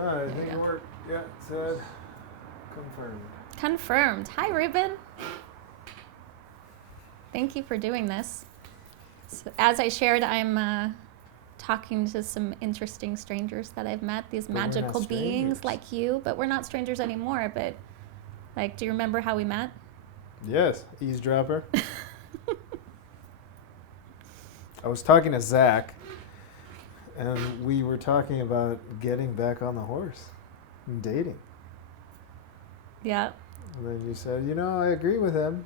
I think it worked. Yeah, it said confirmed. Confirmed. Hi, Ruben. Thank you for doing this. So, as I shared, I'm talking to some interesting strangers that I've met, these magical beings like you, but we're not strangers anymore. But, like, do you remember how we met? Yes, eavesdropper. I was talking to Zach, and we were talking about getting back on the horse and dating. Yeah. And then you said, I agree with him,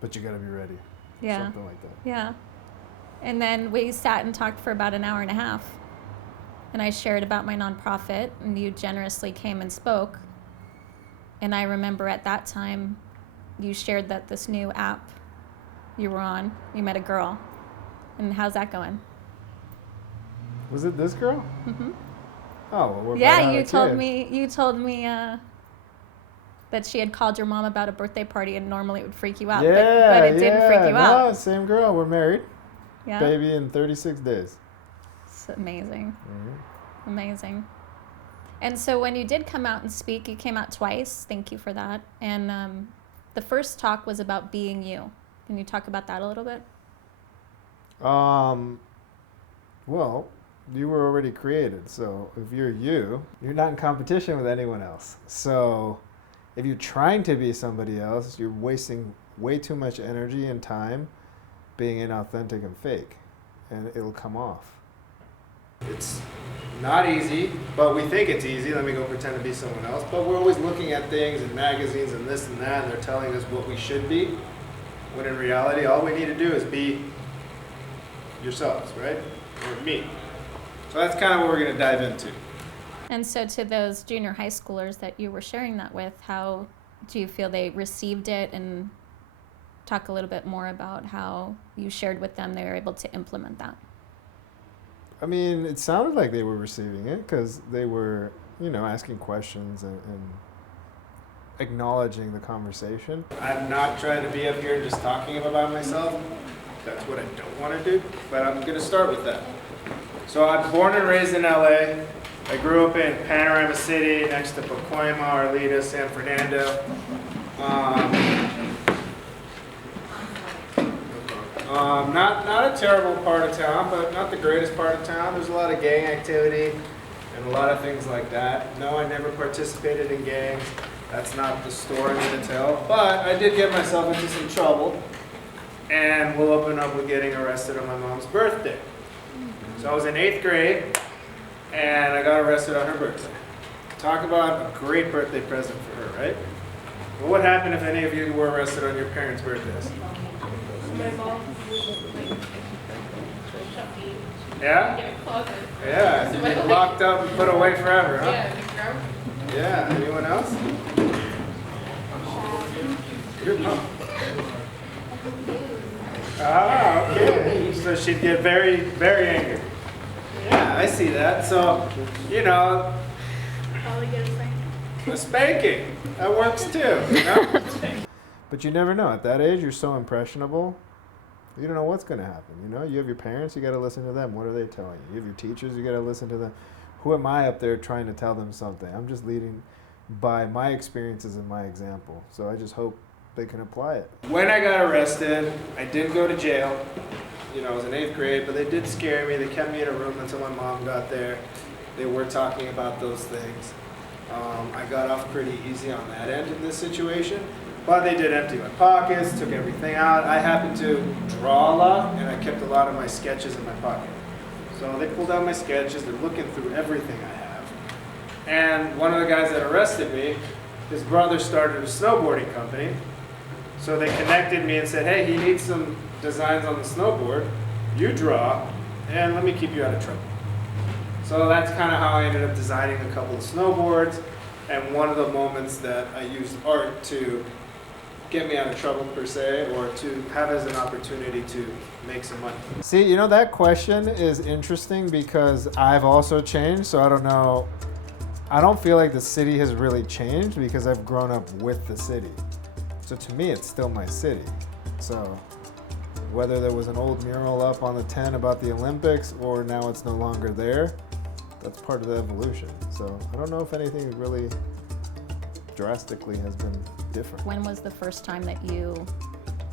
but you got to be ready. Yeah. Something like that. Yeah. And then we sat and talked for about an hour and a half. And I shared about my nonprofit, and you generously came and spoke. And I remember at that time, you shared that this new app you were on, you met a girl. And how's that going? Was it this girl? Mm-hmm. Oh, well, we're yeah, you told me that she had called your mom about a birthday party, and normally it would freak you out. Yeah, but it didn't freak you out. No, same girl. We're married. Yeah. Baby in 36 days. It's amazing. Mm-hmm. Amazing. And so when you did come out and speak, you came out twice. Thank you for that. And the first talk was about being you. Can you talk about that a little bit? Well, you were already created. So if you're you, you're not in competition with anyone else. So if you're trying to be somebody else, you're wasting way too much energy and time being inauthentic and fake, and it'll come off. It's not easy, but we think it's easy. Let me go pretend to be someone else. But we're always looking at things in magazines and this and that, and they're telling us what we should be, when in reality, all we need to do is be yourselves, right? Or me. So that's kind of what we're going to dive into. And so to those junior high schoolers that you were sharing that with, how do you feel they received it? And talk a little bit more about how you shared with them they were able to implement that. I mean, it sounded like they were receiving it because they were, asking questions and acknowledging the conversation. I'm not trying to be up here just talking about myself. That's what I don't want to do, but I'm going to start with that. So I'm born and raised in LA. I grew up in Panorama City next to Pacoima, Arleta, San Fernando. Not a terrible part of town, but not the greatest part of town. There's a lot of gang activity and a lot of things like that. No, I never participated in gangs. That's not the story I'm going to tell. But I did get myself into some trouble, and we'll open up with getting arrested on my mom's birthday. So I was in 8th grade, and I got arrested on her birthday. Talk about a great birthday present for her, right? Well, what happened if any of you were arrested on your parents' birthdays? My mom would Yeah? get a closet. Yeah, So you'd my be life- locked up and put away forever, huh? Yeah, the ground. Yeah, anyone else? Your mom. Ah, okay. So she'd get very, very angry. Yeah, I see that. So, Probably get a spanking. a spanking. That works too, But you never know. At that age, you're so impressionable. You don't know what's going to happen. You have your parents, you got to listen to them. What are they telling you? You have your teachers, you got to listen to them. Who am I up there trying to tell them something? I'm just leading by my experiences and my example. So I just hope they can apply it. When I got arrested, I did go to jail. I was in 8th grade, but they did scare me. They kept me in a room until my mom got there. They were talking about those things. I got off pretty easy on that end in this situation. But they did empty my pockets, took everything out. I happened to draw a lot, and I kept a lot of my sketches in my pocket. So they pulled out my sketches. They're looking through everything I have. And one of the guys that arrested me, his brother started a snowboarding company. So they connected me and said, hey, he needs some designs on the snowboard. You draw, and let me keep you out of trouble. So that's kind of how I ended up designing a couple of snowboards. And one of the moments that I used art to get me out of trouble per se, or to have as an opportunity to make some money. See, that question is interesting because I've also changed, so I don't know. I don't feel like the city has really changed because I've grown up with the city. So to me, it's still my city. So whether there was an old mural up on the 10 about the Olympics or now it's no longer there, That's part of the evolution. So I don't know if anything really drastically has been different. When was the first time that you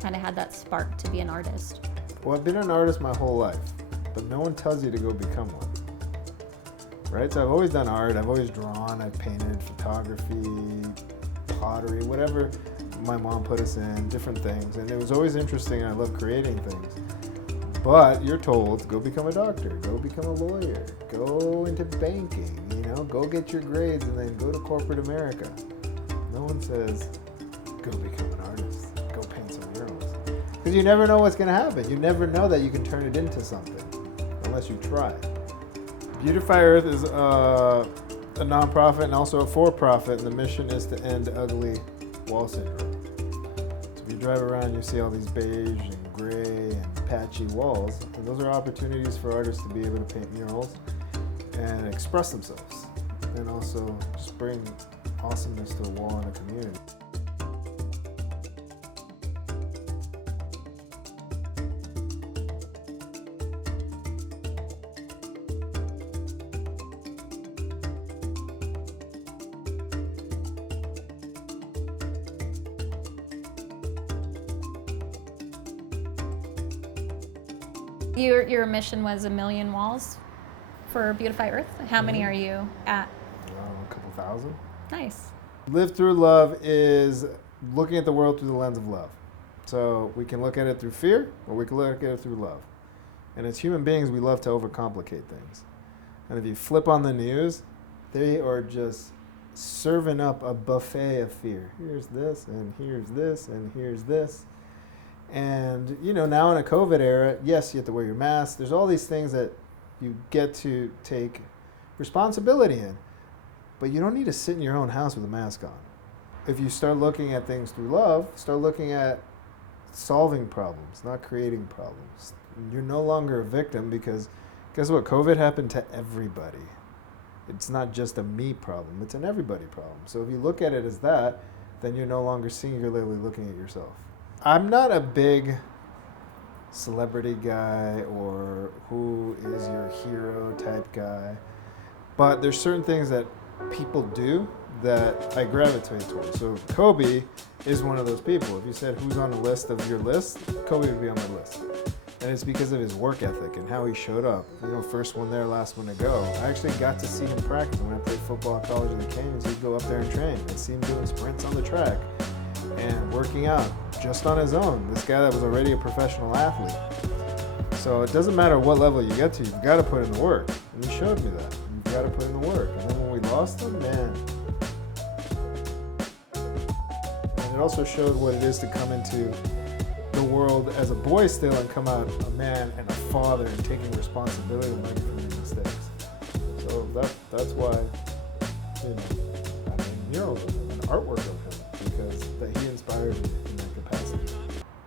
kind of had that spark to be an artist? Well, I've been an artist my whole life, but no one tells you to go become one. Right? So I've always done art, I've always drawn, I've painted, photography, pottery, whatever my mom put us in, different things. And it was always interesting, and I love creating things. But you're told, go become a doctor, go become a lawyer, go into banking, go get your grades and then go to corporate America. No one says, go become an artist, go paint some murals. Because you never know what's going to happen. You never know that you can turn it into something unless you try. Beautify Earth is a nonprofit and also a for-profit, and the mission is to end ugly wall syndrome. So if you drive around, you see all these beige and gray and patchy walls, and those are opportunities for artists to be able to paint murals and express themselves, and also just bring awesomeness to a wall in a community. Your mission was 1 million walls for Beautify Earth. How many are you at? A couple thousand. Nice. Live through love is looking at the world through the lens of love. So we can look at it through fear, or we can look at it through love. And as human beings, we love to overcomplicate things. And if you flip on the news, they are just serving up a buffet of fear. Here's this, and here's this, and here's this. And, now in a COVID era, yes, you have to wear your mask. There's all these things that you get to take responsibility in. But you don't need to sit in your own house with a mask on. If you start looking at things through love, start looking at solving problems, not creating problems. You're no longer a victim because guess what? COVID happened to everybody. It's not just a me problem. It's an everybody problem. So if you look at it as that, then you're no longer singularly looking at yourself. I'm not a big celebrity guy or who is your hero type guy, but there's certain things that people do that I gravitate towards. So Kobe is one of those people. If you said who's on the list of your list, Kobe would be on my list. And it's because of his work ethic and how he showed up. First one there, last one to go. I actually got to see him practice when I played football at College of the Canyons. He'd go up there and train. I'd see him doing sprints on the track and working out just on his own. This guy that was already a professional athlete. So it doesn't matter what level you get to, you've got to put in the work. And he showed me that. You've got to put in the work. And then when we lost him, man. And it also showed what it is to come into the world as a boy still and come out a man and a father and taking responsibility and learning from your mistakes. So that's why, I made murals of him and artwork of him because that he inspired me in that capacity.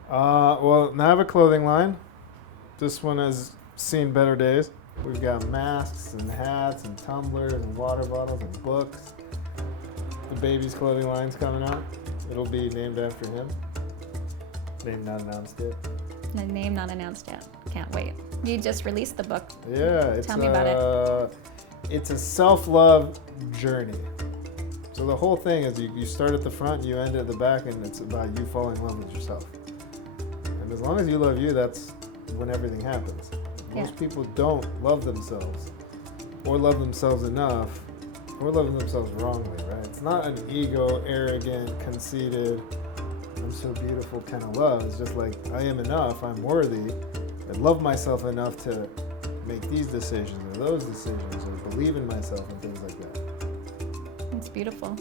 Well, now I have a clothing line. This one has seen better days. We've got masks and hats and tumblers and water bottles and books. The baby's clothing line's coming out. It'll be named after him. Name not announced yet. The name not announced yet. Can't wait. You just released the book. Yeah. Tell me about it. It's a self-love journey. So the whole thing is you start at the front, you end at the back, and it's about you falling in love with yourself. And as long as you love you, that's when everything happens. Most people don't love themselves or love themselves enough or love themselves wrongly, right? It's not an ego, arrogant, conceited, I'm so beautiful kind of love. It's just like, I am enough, I'm worthy, I love myself enough to make these decisions or those decisions or believe in myself and things like that. It's beautiful.